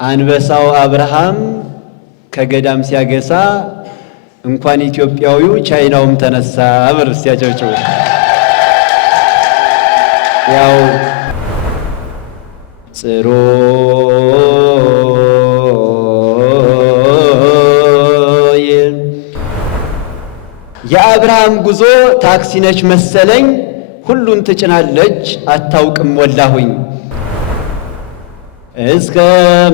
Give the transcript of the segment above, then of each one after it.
አንበሳው አብርሃም ከገዳም ሲያገሳ እንኳን ኢትዮጵያዊው ቻይናውም ተነሳ ብር ሲያጨብጭቡ ያው ጽሮ የአብርሃም ጉዞ ታክሲ ነች መሰለኝ ሁሉን ትጭናለች አታውቅም ወላሁኝ እስከ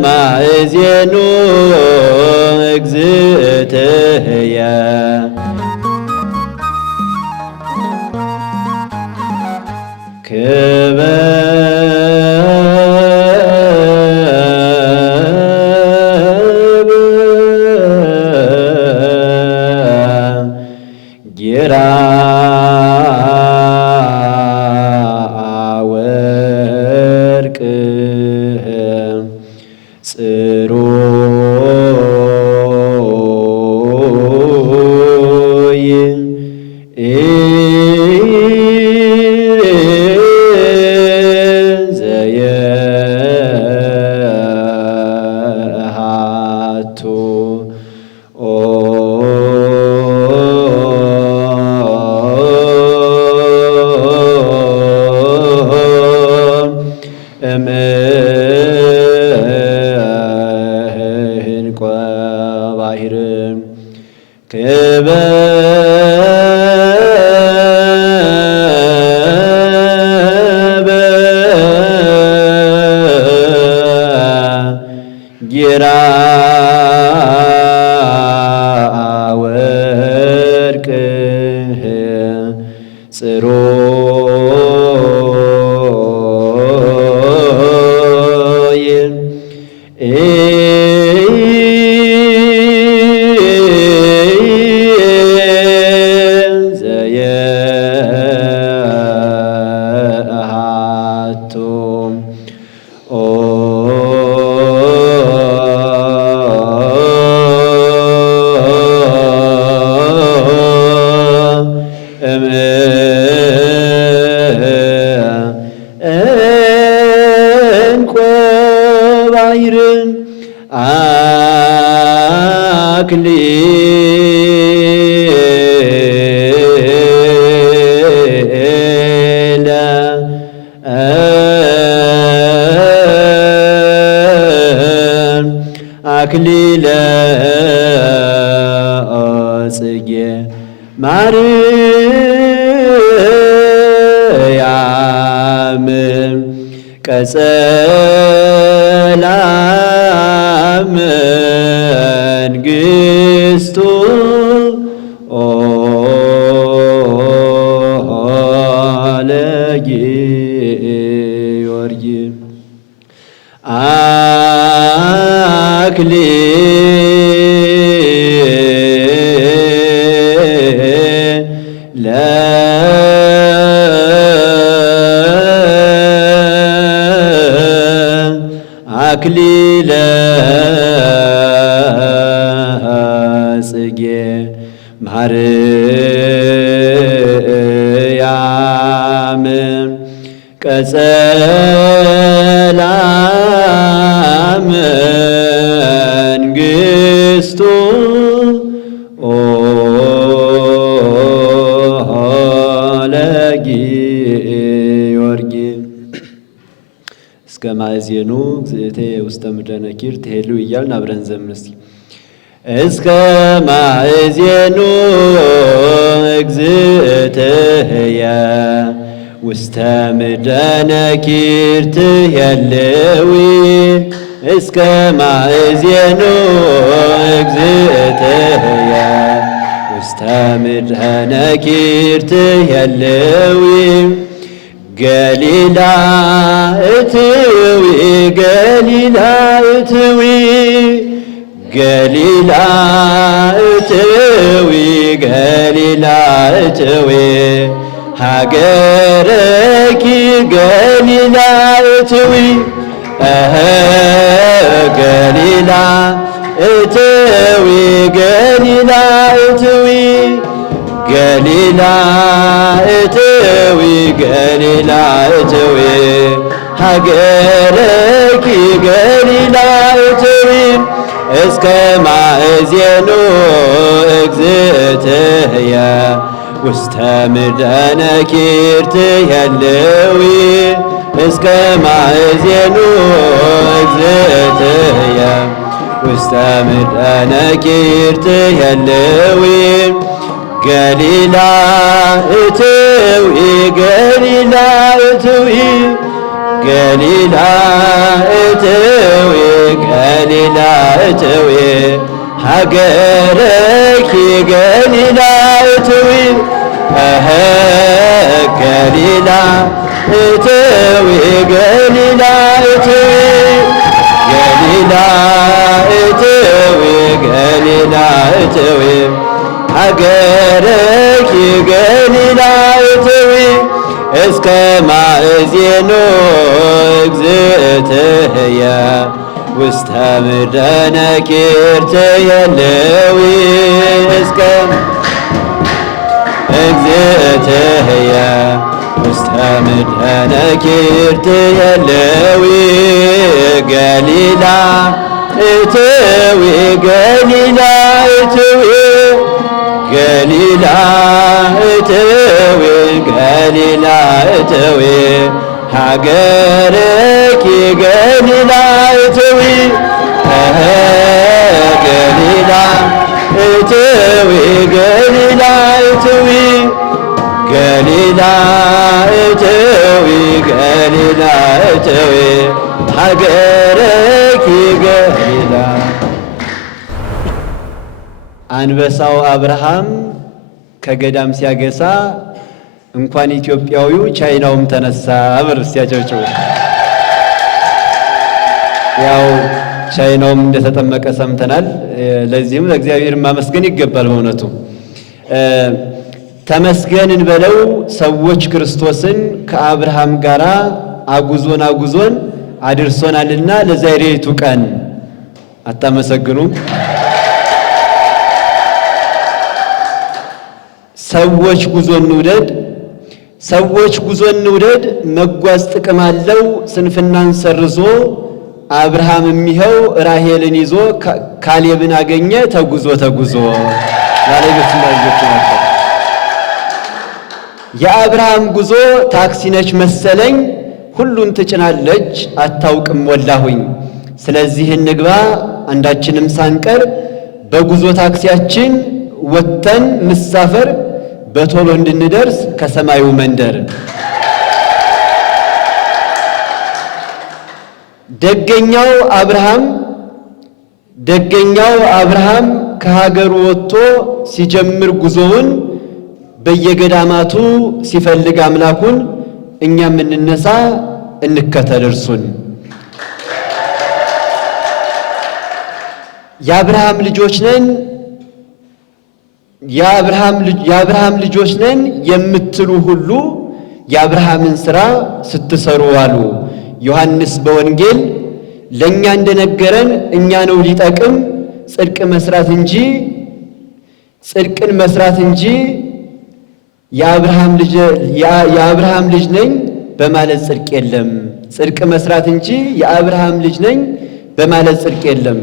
ማእዜኑ እግዝእትየ አክሊለ ጽጌ ማርያም ቀጸላ መንግሥቱ ለጊዮርጊስ አክሊለ ጽጌ ማርያም ቀጸላ መንግሥቱ ለጊዮርጊስ እስከ ማእዜኑ እግዝእትየ ውስተ ምድረ ነኪር ትሄሉ እያልን አብረን ዘምር እስቲ እስከ ማእዜኑ እግዝእትየ ውስተ ምድረ ነኪር ትሄልዊ እስከ ማእዜኑ እግዝእትየ ውስተ ምድረ ነኪር ትሄልዊ ገሊላ እትዊ ገሊላ እትዊ ገሊላ እትዊ ገሊላ እትዊ ሀገረኪ ገሊላ እትዊ ገሊላ እትዊ ገሊላ እትዊ ገሊላ እትዊ ገሊላ እትዊ ሀገረኪ ገሊላ እትዊ እስከ ማእዜኑ እግዝእትየ ውስተ ምድረ ኪርት የልዊ እስከ ማእዜኑ እግዝእትየ ውስተ ምድረ ኪርት የልዊ ገሊላ እትዊ ገሊላ እትዊ ገሊላ እትዊ ገሊላ እትዊ ሀገረኪ ገሊላ እትዊ ገሊላ እትዊ ገሊላ እትዊ ገሊላ እትዊ ገሊላ እትዊ ሀገረኪ ገሊላ እትዊ እስከ ማእዜኑ እግዝእትየ ውስተ ምድረ ኪርት የልዊ እስከ እግዝእትየ ውስተ ምድረ ኪርት የልዊ ገሊላ እትዊ ገሊላ እትዊ ገሊላ እትዊ ገሊላ እትዊ ሀገረኪ ገሊላ እትዊ ገሊላ እትዊ ገሊላ እትዊ ገሊላ እትዊ ገሊላ እትዊ ሀገረኪ ገሊላ። አንበሳው አብርሃም ከገዳም ሲያገሳ እንኳን ኢትዮጵያዊው ቻይናውም ተነሳ። አብር ሲያጨብጭቡ ያው ቻይናውም እንደተጠመቀ ሰምተናል። ለዚህም ለእግዚአብሔር ማመስገን ይገባል። በእውነቱ ተመስገን እንበለው። ሰዎች ክርስቶስን ከአብርሃም ጋራ አጉዞን አድርሶናልና ለዛሬቱ ቀን አታመሰግኑም? ሰዎች ጉዞን እንውደድ፣ ሰዎች ጉዞን እንውደድ። መጓዝ ጥቅም አለው። ስንፍናን ሰርዞ አብርሃም የሚኸው ራሔልን ይዞ ካሌብን አገኘ ተጉዞ ያለበት ልጆች ናቸው። የአብርሃም ጉዞ ታክሲ ነች መሰለኝ፣ ሁሉን ትጭናለች አታውቅም ሞላሁኝ። ስለዚህ እንግባ አንዳችንም ሳንቀር፣ በጉዞ ታክሲያችን ወጥተን እንሳፈር፣ በቶሎ እንድንደርስ ከሰማዩ መንደር። ደገኛው አብርሃም ከሀገሩ ወጥቶ ሲጀምር ጉዞውን፣ በየገዳማቱ ሲፈልግ አምላኩን፣ እኛም እንነሳ እንከተል እርሱን። የአብርሃም ልጆች ነን የምትሉ ሁሉ የአብርሃምን ሥራ ስትሰሩ ዋሉ። ዮሐንስ በወንጌል ለእኛ እንደነገረን እኛ ነው ሊጠቅም ጽድቅን መስራት እንጂ የአብርሃም ልጅ ነኝ በማለት ጽድቅ የለም። ጽድቅ መስራት እንጂ የአብርሃም ልጅ ነኝ በማለት ጽድቅ የለም።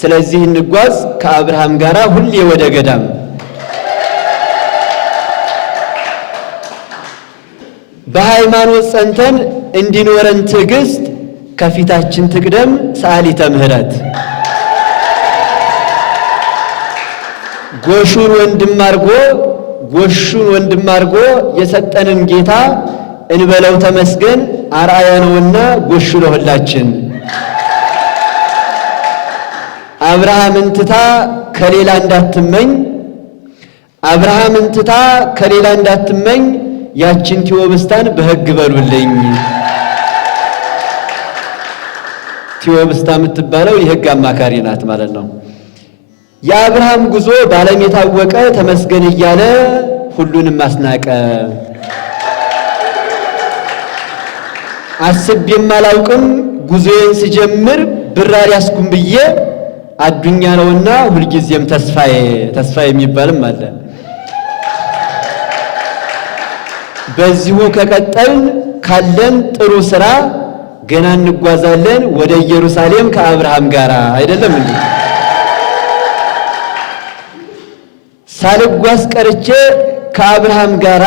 ስለዚህ እንጓዝ ከአብርሃም ጋር ሁሌ ወደ ገዳም። በሃይማኖት ጸንተን እንዲኖረን ትዕግስት ከፊታችን ትቅደም ሰዓሊተ ምሕረት። ጎሹን ወንድም አርጎ የሰጠንን ጌታ እንበለው ተመስገን። አርአያ ነውና ጎሹ ለሁላችን። አብርሃምን ትታ ከሌላ እንዳትመኝ ያችን ቴዎብስታን በሕግ በሉልኝ። ቴዎብስታ የምትባለው የሕግ አማካሪ ናት ማለት ነው። የአብርሃም ጉዞ ባለም የታወቀ ተመስገን እያለ ሁሉንም አስናቀ። አስቤም አላውቅም ጉዞዬን ስጀምር ብራር ያስኩም ብዬ አዱኛ ነውና ሁልጊዜም ተስፋዬ የሚባልም አለ። በዚሁ ከቀጠልን ካለን ጥሩ ሥራ ገና እንጓዛለን ወደ ኢየሩሳሌም ከአብርሃም ጋር አይደለም እንዴ? ሳልጓዝ ቀርቼ ከአብርሃም ጋራ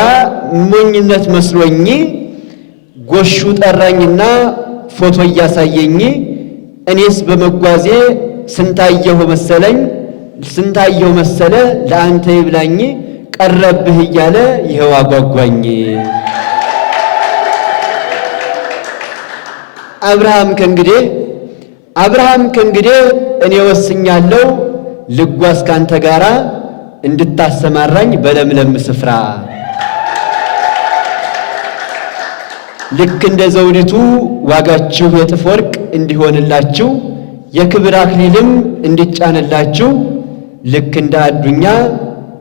ሞኝነት መስሎኝ ጎሹ ጠራኝና ፎቶ እያሳየኝ እኔስ በመጓዜ ስንታየው መሰለ ለአንተ ይብላኝ ቀረብህ እያለ ይኸው አጓጓኝ። አብርሃም ከእንግዲህ እኔ ወስኛለሁ ልጓዝ ካንተ ጋራ እንድታሰማራኝ በለምለም ስፍራ ልክ እንደ ዘውዲቱ ዋጋችሁ የጥፍ ወርቅ እንዲሆንላችሁ የክብር አክሊልም እንዲጫንላችሁ ልክ እንደ አዱኛ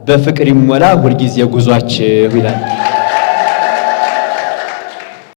በፍቅር ይሞላ ሁልጊዜ ጉዟችሁ ይላል።